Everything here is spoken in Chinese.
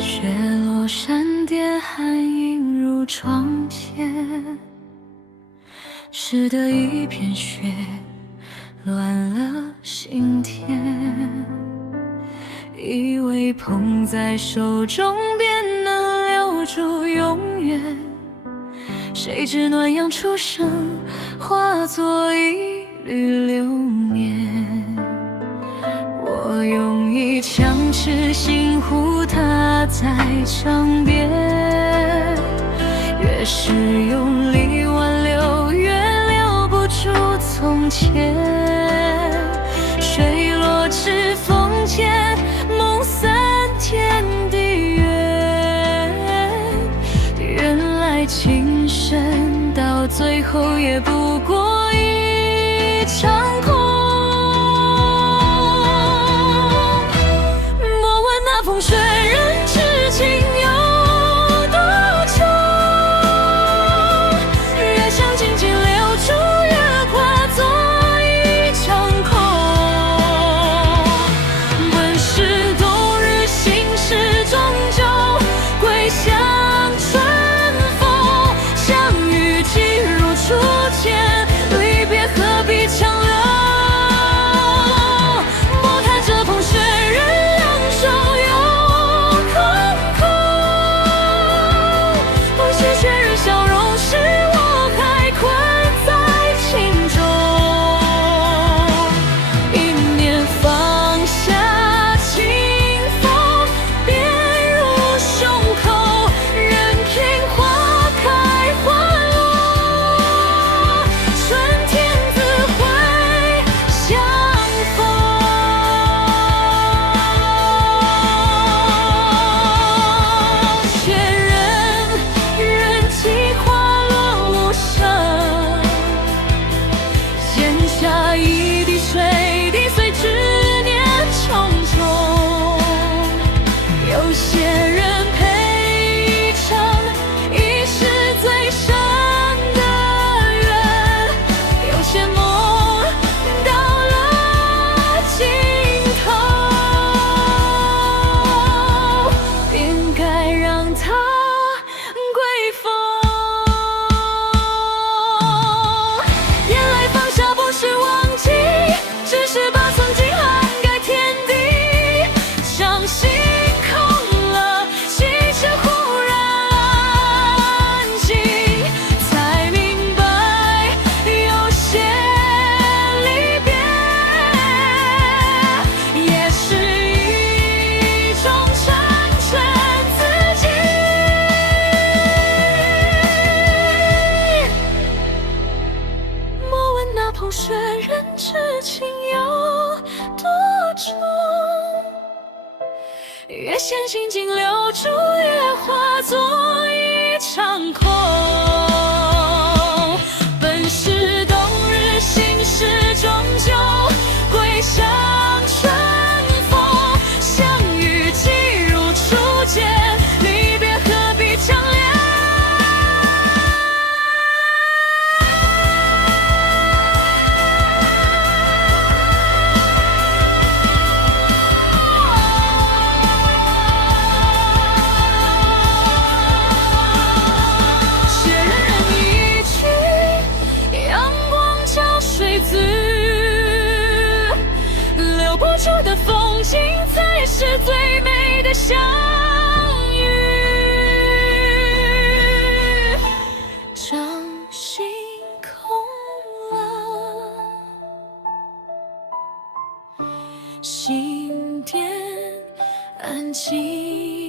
雪落山巅，寒映入窗前，湿得一片雪，乱了心田。以为捧在手中便能留住永远，谁知暖阳初生，化作一缕流年。我用一腔痴心护它在墙边，越是用力挽留，越留不住从前。水落知风间，梦散天地远。原来情深到最后也不过一场空。莫问那风雪人知情有多重，越想紧紧留住，越化作一场空。本是冬日心事，终究归向春风。相遇即如初见，离别何必强留？莫谈这风雪人两手又空空。不是雪人笑容时，我还困在情中。一念放下清风，便入胸口，任凭花开花落，春天自会相逢。雪人人迹花落无声，咽下一滴水，滴碎执念重重。有些人陪一场一世最深的缘，有些梦到了尽头，便该让它归风。原来放下不是忘记，只是把曾经涵盖天地。掌心空了，气却忽然安静，才明白有些离别也是一种成全自己。莫问那捧雪人知情有多重，越陷心境留住，越化作一场空。本是冬日心事，终究归向春风。相遇即如初见，离别何必强留？雪人人一去，阳光浇水滋，留不住的风景，才是最美的相遇。掌心空了，心田安静。